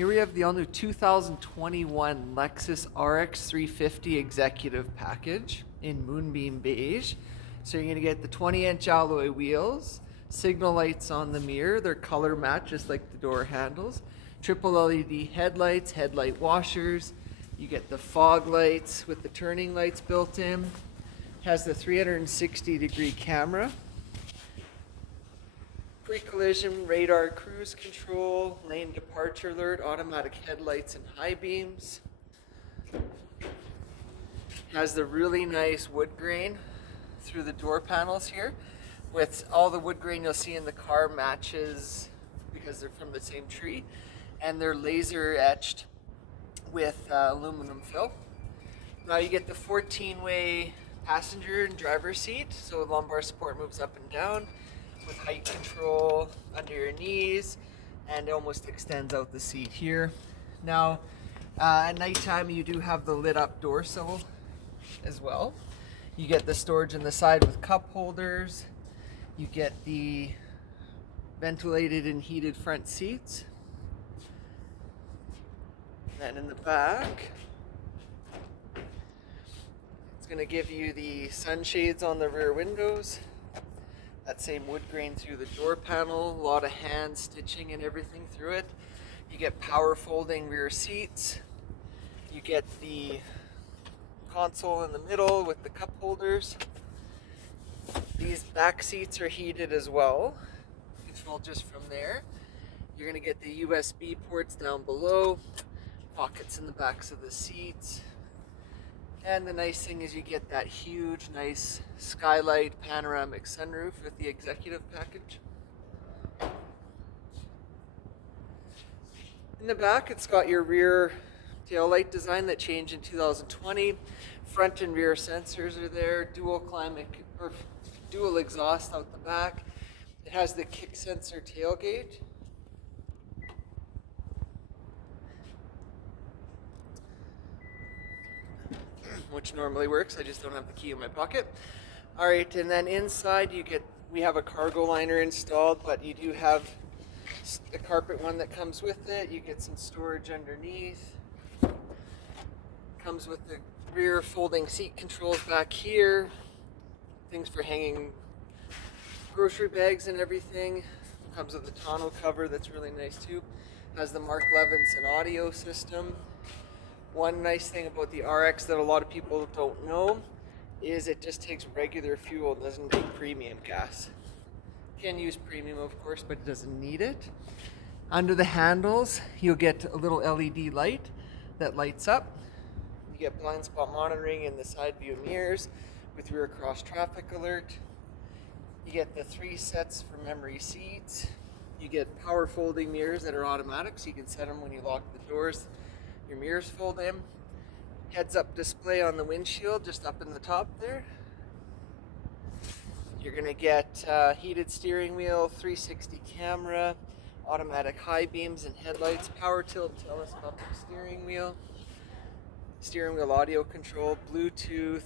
Here we have the all new 2021 Lexus RX 350 Executive Package in Moonbeam Beige. So you're going to get the 20-inch alloy wheels, signal lights on the mirror, they're color match just like the door handles, triple LED headlights, headlight washers. You get the fog lights with the turning lights built in. Has the 360-degree camera. Pre-collision radar cruise control, lane departure alert, automatic headlights and high beams. Has the really nice wood grain through the door panels here. With all the wood grain you'll see in the car matches because they're from the same tree, and they're laser etched with aluminum fill. Now you get the 14-way passenger and driver seat, so lumbar support moves up and down, with height control under your knees, and it almost extends out the seat here. Now, at nighttime you do have the lit up door sill as well. You get the storage in the side with cup holders. You get the ventilated and heated front seats. And in the back, it's going to give you the sunshades on the rear windows. That same wood grain through the door panel, a lot of hand stitching and everything through it. You get power folding rear seats. You get the console in the middle with the cup holders. These back seats are heated as well. Control just from there. You're going to get the USB ports down below, pockets in the backs of the seats. And the nice thing is you get that huge, nice skylight panoramic sunroof with the executive package. In the back, it's got your rear tail light design that changed in 2020. Front and rear sensors are there. Dual exhaust out the back. It has the kick sensor tailgate. Which normally works, I just don't have the key in my pocket. All right, and then inside we have a cargo liner installed, but you do have the carpet one that comes with it. You get some storage underneath. Comes with the rear folding seat controls back here. Things for hanging grocery bags and everything. Comes with a tonneau cover that's really nice too. Has the Mark Levinson audio system. One nice thing about the RX that a lot of people don't know is it just takes regular fuel, doesn't take premium gas. Can use premium, of course, but it doesn't need it. Under the handles, you'll get a little LED light that lights up. You get blind spot monitoring in the side view mirrors with rear cross traffic alert. You get the 3 sets for memory seats. You get power folding mirrors that are automatic, so you can set them when you lock the doors. Your mirrors fold in. Heads-up display on the windshield, just up in the top there. You're going to get heated steering wheel, 360 camera, automatic high beams and headlights, power tilt telescopic steering wheel audio control, Bluetooth.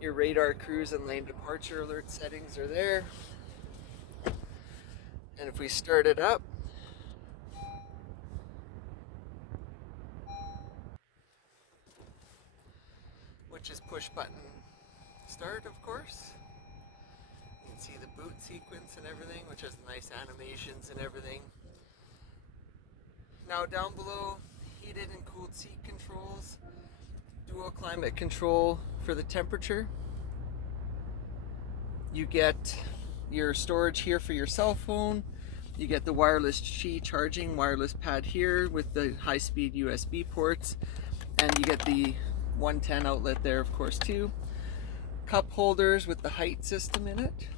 Your radar cruise and lane departure alert settings are there. And if we start it up, which is push button start, of course. You can see the boot sequence and everything, which has nice animations and everything. Now down below, heated and cooled seat controls, dual climate control for the temperature. You get your storage here for your cell phone. You get the wireless Qi charging wireless pad here with the high-speed USB ports, and you get the 110 outlet there, of course, too. Cup holders with the height system in it.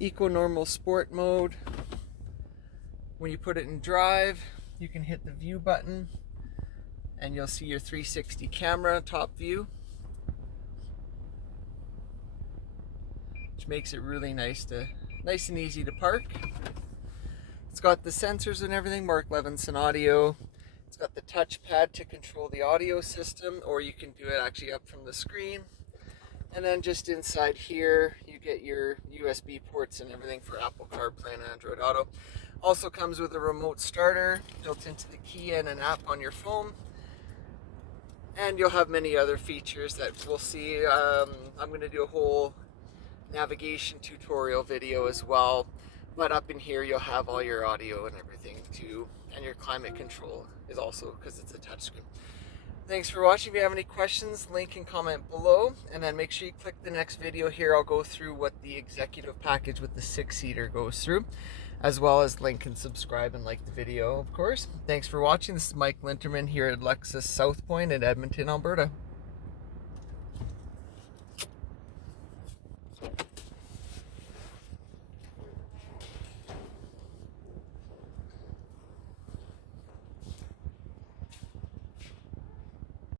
Eco Normal Sport mode. When you put it in drive, you can hit the view button and you'll see your 360 camera top view, which makes it really nice and easy to park. It's got the sensors and everything, Mark Levinson audio. It's got the touchpad to control the audio system, or you can do it actually up from the screen. And then just inside here, you get your USB ports and everything for Apple CarPlay and Android Auto. Also comes with a remote starter built into the key and an app on your phone. And you'll have many other features that we'll see. I'm going to do a whole navigation tutorial video as well. But up in here you'll have all your audio and everything too. And your climate control is also, because it's a touchscreen. Thanks for watching. If you have any questions, link and comment below. And then make sure you click the next video here. I'll go through what the executive package with the 6-seater goes through, as well as link and subscribe and like the video, of course. Thanks for watching. This is Mike Linterman here at Lexus South Point in Edmonton, Alberta.